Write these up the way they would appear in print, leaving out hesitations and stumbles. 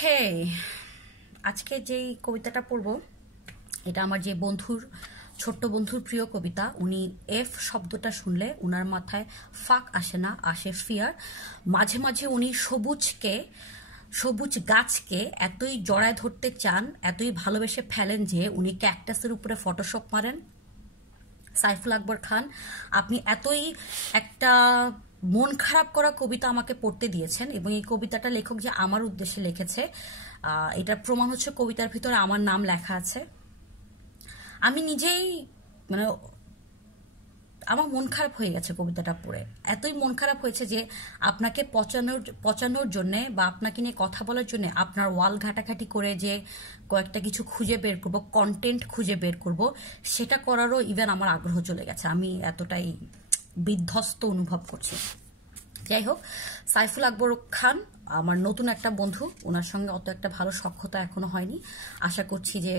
হে, আজকে যেই কবিতাটা পড়ব এটা আমার যে ছোট্ট বন্ধুর প্রিয় কবিতা। উনি এফ শব্দটা শুনলে উনার মাথায় ফাঁক আসে না, আসে ফিয়ার। মাঝে মাঝে উনি সবুজ গাছকে এতই জড়ায় ধরতে চান, এতই ভালোবেসে ফেলেন যে উনি ক্যাকটাসের উপরে ফটোশপ মারেন। সাইফুল আকবর খান, আপনি এতই একটা মন খারাপ করা কবিতা আমাকে পড়তে দিয়েছেন এবং এই কবিতাটা লেখক যে আমার উদ্দেশ্যে লিখেছে এটার প্রমাণ হচ্ছে কবিতার ভিতরে আমার নাম লেখা আছে। আমি নিজেই মানে আমার মন খারাপ হয়ে গেছে কবিতাটা পড়ে। এতই মন খারাপ হয়েছে যে আপনাকে পচানোর জন্যে বা আপনাকে নিয়ে কথা বলার জন্য আপনার ওয়াল ঘাটাঘাটি করে যে কয়েকটা কিছু খুঁজে বের করব, কন্টেন্ট খুঁজে বের করব, সেটা করারও ইভেন আমার আগ্রহ চলে গেছে। আমি এতটাই বিধ্বস্ত অনুভব করছি। যাই হোক, সাইফুল আকবর খান আমার নতুন একটা বন্ধু। ওনার সঙ্গে অত একটা ভালো সখ্যতা এখনো হয়নি। আশা করছি যে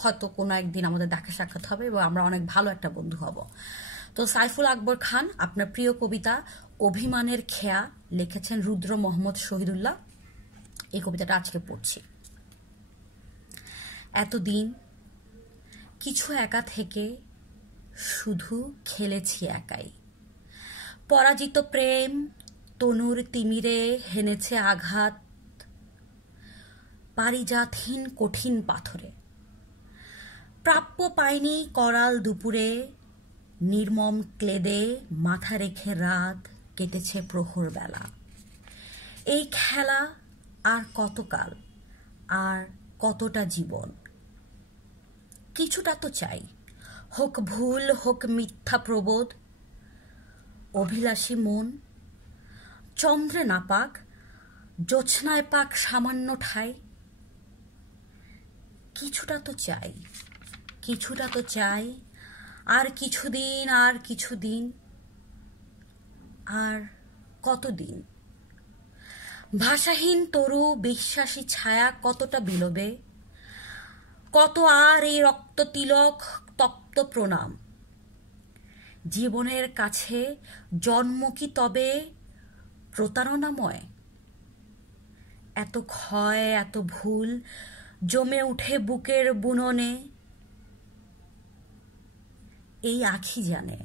হয়তো কোনো একদিন আমাদের দেখা সাক্ষাৎ হবে এবং আমরা অনেক ভালো একটা বন্ধু হব। তো সাইফুল আকবর খান, আপনার প্রিয় কবিতা অভিমানের খেয়া লিখেছেন রুদ্র মোহাম্মদ শহীদুল্লাহ। এই কবিতাটা আজকে পড়ছি। এতদিন কিছু একা থেকে শুধু খেলেছি একাই। পরাজিত প্রেম তনুর তিমিরে হেনেছে আঘাত, পারিজাতহীন কঠিন পাথরে। প্রাপ্য পাইনি করাল দুপুরে, নির্মম ক্লেদে মাথা রেখে রাত কেটেছে প্রহর বেলা। এই খেলা আর কতকাল, আর কতটা জীবন। কিছুটা তো চাই, হোক ভুল হোক মিথ্যা প্রবোধ। অভিলাষী মন চন্দ্রে না পাক, জ্যোৎস্নায় পাক সামান্য ঠাই। কিছুটা তো চাই, কিছুটা তো চাই, আর কিছুদিন, আর কিছুদিন, আর কতদিন। ভাষাহীন তরু বিশ্বাসী ছায়া কতটা বিলোবে, কত আর এই রক্ত তিলক তপ্ত প্রণাম। জীবনের কাছে জন্ম কি তবে প্রতারণাময়? এত ক্ষয় এত ভুল জমে উঠে বুকের বুননে। এই আঁখি জানে,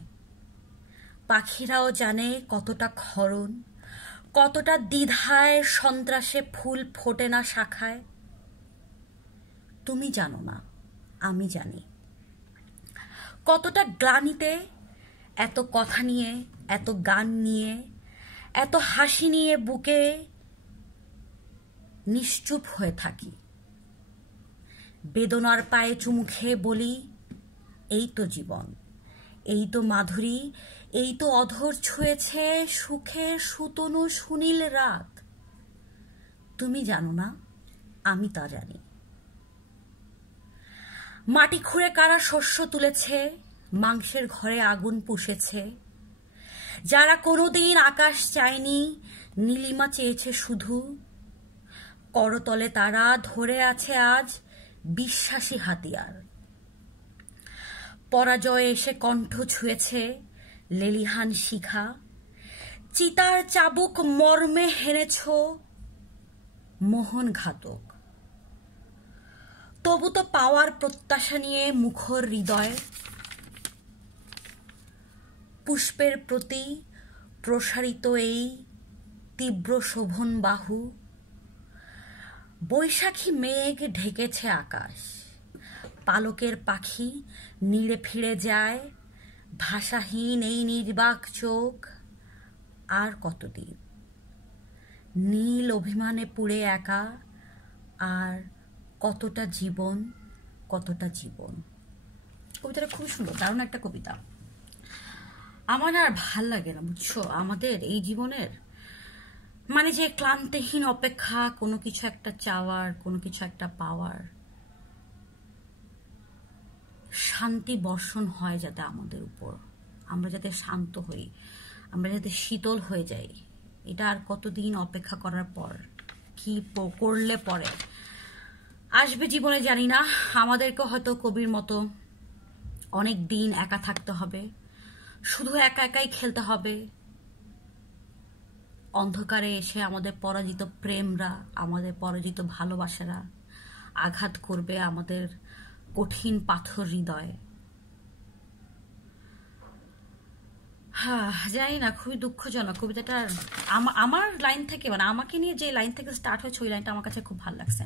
পাখিরাও জানে কতটা ক্ষরণ, কতটা দ্বিধায় সন্ত্রাসে ফুল ফোটে না শাখায়। তুমি জানো না, আমি জানি। কতটা গ্লানিতে এত কথা নিয়ে, এত গান নিয়ে, এত হাসি নিয়ে বুকে নিশ্চুপ হয়ে থাকি। বেদনার পায়ে চুমু খেয়ে বলি, এই তো জীবন, এই তো মাধুরী, এই তো অধর ছুঁয়েছে সুখে সুতনু সুনীল রাত। তুমি জানো না, আমি তা জানি। মাটি খুঁড়ে কারা শস্য তুলেছে, মাংসের ঘরে আগুন পুষেছে। যারা কোনোদিন আকাশ চায়নি, নীলিমা চেয়েছে শুধু। করতলে তারা ধরে আছে আজ বিশ্বাসী হাতিয়ার। পরাজয়ে এসে কণ্ঠ ছুঁয়েছে লেলিহান শিখা। চিতার চাবুক মর্মে হেনেছ মোহন ঘাতক। তবু তো পাওয়ার প্রত্যাশা নিয়ে মুখর হৃদয়। পুষ্পের প্রতি প্রসারিত এই তীব্র শোভন বাহু। বৈশাখী মেঘ ঢেকেছে আকাশ, পালকের পাখি নিড়ে ফিরে যায়। ভাষাহীন এই নির্বাক চোখ, আর কতদিন। নীল অভিমানে পুড়ে একা, আর কতটা জীবন, কতটা জীবন। কবিতাটা খুব সুন্দর, দারুণ একটা কবিতা। আমার আর ভাল লাগে না, বুঝছো, আমাদের এই জীবনের মানে যে ক্লান্তিহীন অপেক্ষা কোনো কিছু একটা চাওয়ার, কোনো কিছু একটা পাওয়ার। শান্তি বর্ষণ হয় যাতে আমাদের উপর, আমরা যাতে শান্ত হই, আমরা যাতে শীতল হয়ে যাই। এটা আর কতদিন অপেক্ষা করার পর, কি করলে পরে আসবে জীবনে জানি না। আমাদেরকে হয়তো কবির মতো অনেক দিন একা থাকতে হবে, শুধু একা একাই খেলতে হবে, অন্ধকারে এসে আমাদের পরাজিত প্রেমরা, আমাদের পরাজিত ভালোবাসারা আঘাত করবে আমাদের কঠিন পাথর হৃদয়। হ্যাঁ, জানি না, খুবই দুঃখজনক কবিতাটা। আমার লাইন থেকে, মানে আমাকে নিয়ে যে লাইন থেকে স্টার্ট হয়েছে ওই লাইনটা আমার কাছে খুব ভালো লাগছে।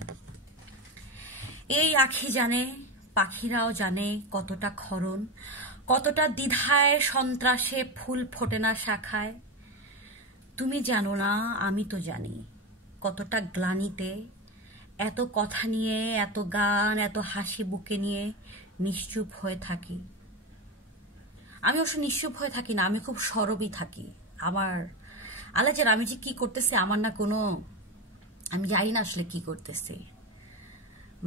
এই আঁখি জানে, পাখিরাও জানে কতটা ক্ষরণ, কতটা দ্বিধায় সন্ত্রাসে ফুল ফোটে না শাখায়। তুমি জানো না, আমি তো জানি কতটা গ্লানিতে এত কথা নিয়ে, এত গান, এত হাসি বুকে নিয়ে নিশ্চুপ হয়ে থাকি। আমি অবশ্য নিশ্চুপ হয়ে থাকি না, আমি খুব সরবই থাকি। আমার আলাজের আমি যে কি করতেছি আমার না কোনো, আমি জানি না আসলে কি করতেছি।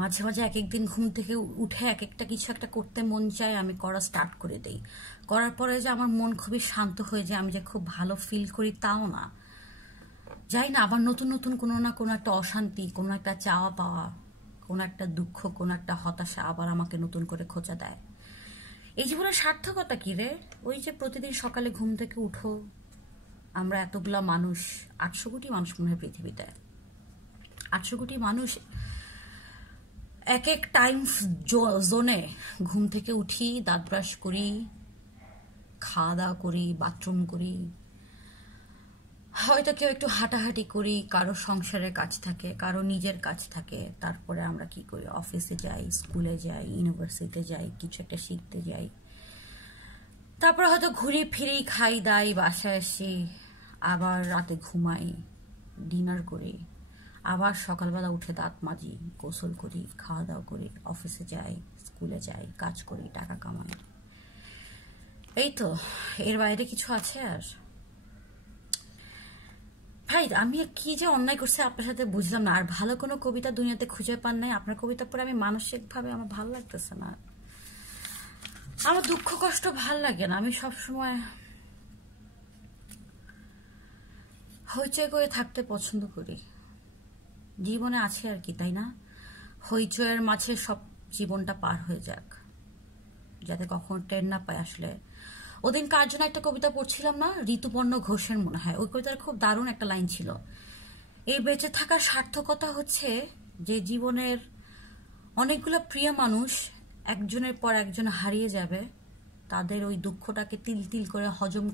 মাঝে মাঝে এক একদিন ঘুম থেকে উঠে এক একটা কিছু একটা করতে মন চায়, আমি করা স্টার্ট করে দেই। করার পরে যে আমার মন খুবই শান্ত হয়ে যায়, আমি যে খুব ভালো ফিল করি তাও না। যাই না, আবার নতুন নতুন কোনো না কোনো একটা অশান্তি, কোনো একটা চাওয়া পাওয়া, কোনো একটা দুঃখ, কোনো একটা হতাশা আবার আমাকে নতুন করে খোঁচা দেয়। এই জীবনের সার্থকতা কি রে? ওই যে প্রতিদিন সকালে ঘুম থেকে উঠো, আমরা এতগুলা মানুষ, 800 কোটি মানুষ মনে হয় পৃথিবীতে, 800 কোটি মানুষ এক এক টাইম জোনে ঘুম থেকে উঠি, দাঁত ব্রাশ করি, খাওয়া দাওয়া করি, বাথরুম করি, হয়তো কেউ একটু হাঁটাহাঁটি করি, কারো সংসারের কাজ থাকে, কারো নিজের কাজ থাকে। তারপরে আমরা কি করি? অফিসে যাই, স্কুলে যাই, ইউনিভার্সিটিতে যাই, কিছু একটা শিখতে যাই। তারপরে হয়তো ঘুরি ফিরি, খাই দাই, বাসায় আসি, আবার রাতে ঘুমাই, ডিনার করি, আবার সকালবেলা উঠে দাঁত মাজি, গোসল করি, খাওয়া দাওয়া করি, অফিসে যাই, স্কুলে যাই, কাজ করি, টাকা কামাই। এই তো, এর বাইরে কিছু আছে আর? ভাই, আমি কি যে অন্যায় করছি আপনার সাথে বুঝলাম না। আর ভালো কোনো কবিতা দুনিয়াতে খুঁজে পান নাই? আপনার কবিতা পড়ে আমি মানসিকভাবে আমার ভালো লাগতেছে না, আমার দুঃখ কষ্ট ভাল লাগে না। আমি সবসময় হইচই করে থাকতে পছন্দ করি। জীবনে আছে আর কি, তাই না? হইচয়ের মাঝে সব জীবনটা পার হয়ে যাক, যাতে কখনো টের না পায় আসলে। ওদিন কার জন্য একটা কবিতা পড়ছিলাম না, ঋতুপর্ণ ঘোষের মনে হয়, ওই কবিতার খুব দারুণ একটা লাইন ছিল। এই বেঁচে থাকার সার্থকতা হচ্ছে যে জীবনের অনেকগুলো প্রিয় মানুষ একজনের পর একজন হারিয়ে যাবে, তাদের ওই দুঃখটাকে তিল তিল করে হজম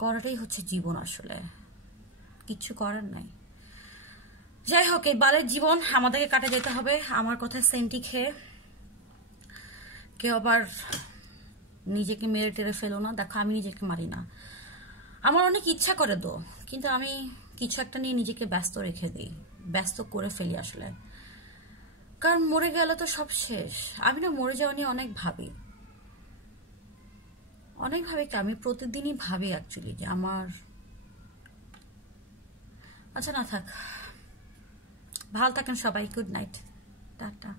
করাটাই হচ্ছে জীবন আসলে, কিচ্ছু করার নাই। যাই হোক, এই বালের জীবন আমাদেরকে কাটে যেতে হবে। আমার কথা সেন্টি খেয়ে কেউ আবার নিজেকে মেরে টেরে ফেলো না। দেখো, আমি নিজেকে মারি না, আমার অনেক ইচ্ছা করে তো, কিন্তু আমি কিছু একটা নিয়ে নিজেকে ব্যস্ত রেখে দিই, ব্যস্ত করে ফেলি আসলে। কারণ মরে গেলে তো সব শেষ। আমি না মরে যাওয়া নিয়ে অনেক ভাবি কি, আমি প্রতিদিনই ভাবি অ্যাকচুয়ালি যে আমার, আচ্ছা না থাক, ভালো থাকেন সবাই, গুড নাইট, টাটা।